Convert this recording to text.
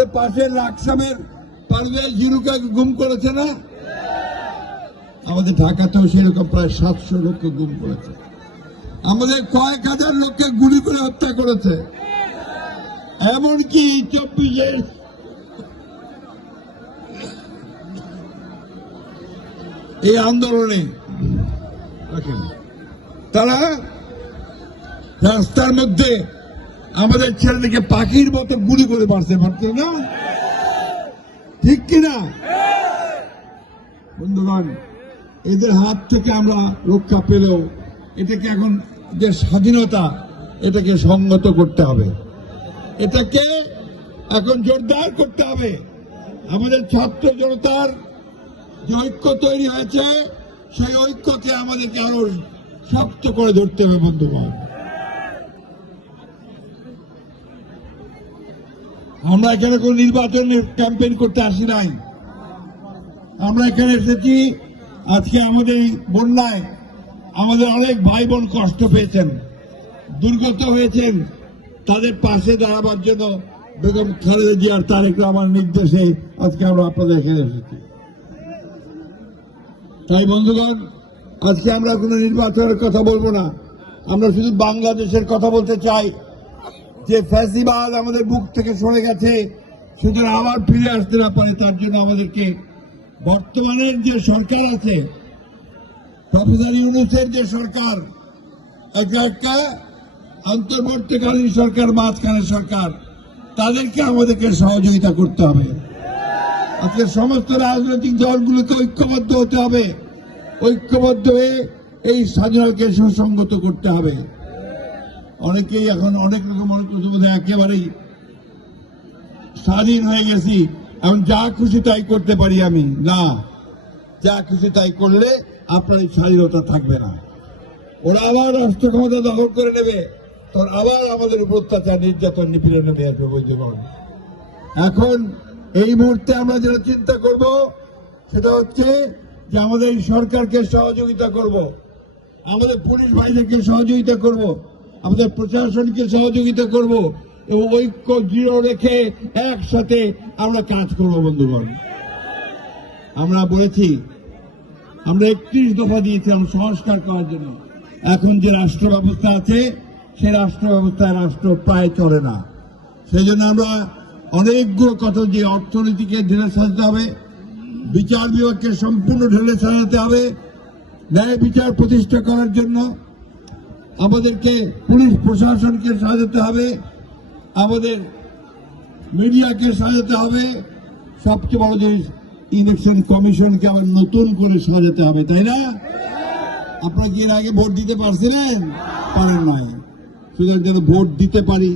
আমাদের পাশের রাকসামের পারভেজ জিরুকে গুম করেছে না? আমাদের ঢাকাতেও সেরকম প্রায় সাতশো লোককে গুম করেছে। আমাদের কয়েক হাজার লোককে গুলি করে হত্যা করেছে। এমনকি চব্বিশের এই আন্দোলনে তারা রাস্তার মধ্যে আমাদের ছেলেদেরকে পাখির মতো গুলি করে মারছে পারছে না? ঠিক কিনা? বন্ধুগণ, এদের হাত থেকে আমরা রক্ষা পেলেও এটাকে এখন যে স্বাধীনতা, এটাকে সংগত করতে হবে। এটাকে এখন জোরদার করতে হবে। আমাদের ছাত্র জনতার যে ঐক্য তৈরি হয়েছে, সেই ঐক্যকে আমাদেরকে আরও শক্ত করে ধরতে হবে, বন্ধুগণ। আমরা এখানে কোন নির্বাচনের ক্যাম্পেইন করতে আসি নাই। আমরা এখানে এসেছি, আজকে আমাদের এই বন্যায় আমাদের অনেক ভাই বোন কষ্ট পেয়েছেন, দুর্গত হয়েছেন, তাদের পাশে দাঁড়াবার জন্য বেগম খালেদা জিয়ার তারেক রহমান নির্দেশে আজকে আমরা আপনাদের এখানে এসেছি। তাই বন্ধুগণ, আজকে আমরা কোনো নির্বাচনের কথা বলব না। আমরা শুধু বাংলাদেশের কথা বলতে চাই। যে ফ্যাসিবাদ আমাদের বুক থেকে সরে গেছে, সুতরাং আবার ফিরে আসতে না পারে, তার জন্য আমাদেরকে বর্তমানের যে সরকার আছে, প্রফেসর ইউনুসের যে সরকার, একটা একটা অন্তর্বর্তীকালীন সরকার, মাঝখানের সরকার, তাদেরকে আমাদেরকে সহযোগিতা করতে হবে। আজকে সমস্ত রাজনৈতিক দলগুলোকে ঐক্যবদ্ধ হতে হবে। ঐক্যবদ্ধ হয়ে এই স্বাধীনতাকে সুসংগত করতে হবে। অনেকেই এখন অনেক রকম মনে করছে বোধহয় একেবারেই স্বাধীন হয়ে গেছি। এখন যা খুশি তাই করতে পারি আমি। না, যা খুশি তাই করলে আপনার এই স্বাধীনতা থাকবে না। ওরা আবার রাষ্ট্র ক্ষমতা দখল করে নেবে। তখন আবার আমাদের উপর অত্যাচার, নির্যাতন নিপীড়ন নেমে আসবে বৈদ্যগণ এখন এই মুহূর্তে আমরা যেটা চিন্তা করব, সেটা হচ্ছে যে আমাদের এই সরকারকে সহযোগিতা করব। আমাদের পুলিশ ভাইদেরকে সহযোগিতা করব। আমাদের প্রশাসনকে সহযোগিতা করব এবং ঐক্য দৃঢ় রেখে একসাথে আমরা কাজ করব, বন্ধুগণ। আমরা বলেছি, আমরা একত্রিশ দফা দিয়েছিলাম সংস্কার করার জন্য। এখন যে রাষ্ট্র ব্যবস্থা আছে সে রাষ্ট্র ব্যবস্থায় রাষ্ট্র প্রায় চলে না। সেই জন্য আমরা অনেকগুলো কথা যে অর্থনীতিকে ঢেলে সাজাতে হবে, বিচার বিভাগকে সম্পূর্ণ ঢেলে সাজাতে হবে, ন্যায় বিচার প্রতিষ্ঠা করার জন্য। আমাদেরকে পুলিশ প্রশাসনকে সাজাতে হবে, আমাদের মিডিয়াকে সাজাতে হবে। সবচেয়ে বড় জিনিস, ইলেকশন কমিশনকে আবার নতুন করে সাজাতে হবে, তাই না? আপনারা কি এর আগে ভোট দিতে পারছিলেন? পারেন নয় সুতরাং যেন ভোট দিতে পারি